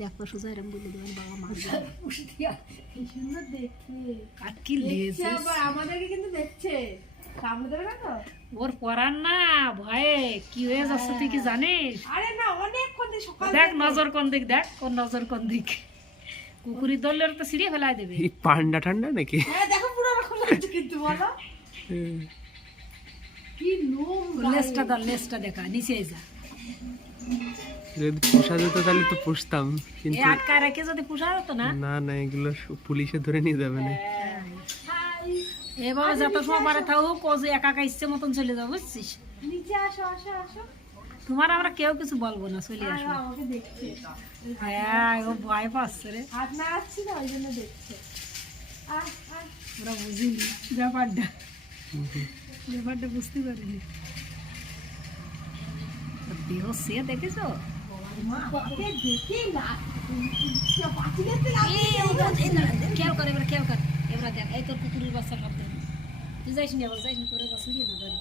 দেখো সোজা এরম বলে দেবেন বাবা মা সুন্দর দেখতে কাটকি লেজ আমাদেরকে কিন্তু দেখছে সামনে দেবে না তো ওর পরার না ভয়ে কি হয়ে যাচ্ছে তুই কি জানিস? আরে না অনেকক্ষণ থেকে সকাল দেখ নজর কোন দিক, দেখ ওর নজর কোন দিক। কুকুরি দলের তো সিঁড়ি ফেলাই দেবে। এই পান্ডা ঠান্ডা নাকি? হ্যাঁ দেখো পুরো রকম লাগছে কিন্তু বলো কি লোম লেজটা ধর, লেজটা দেখা নিচে যা। যদি পোষা যেত তাহলে তো পুষতাম, এ কিন্তু আটকায় রেখে যদি পোষা হতো না। না না এগুলো পুলিশে ধরে নিয়ে যাবে না। এবার যত সময় পারে থাকুক ও যে একা একা ইচ্ছে মতন চলে যাবো, বুঝছিস? নিচে আসো আসো আসো তোমার আমরা কেউ কিছু বলবো না, চলে আসো। আমাকে দেখছে হ্যাঁ ও ভয় পাচ্ছে রে, হাত না আসছি না ওই জন্য দেখছে ওরা বুঝিনি ব্যাপারটা, ব্যাপারটা বুঝতে পারিনি। দেহ সে দেখেছো? দেখি না খেয়াল কর, এবার খেয়াল কর, এবার দেখ এই তোর কুকুরের বাচ্চা শব্দ। তুই যাইস নি, আবার যাইস নি, তোর বাচ্চা দিয়ে না।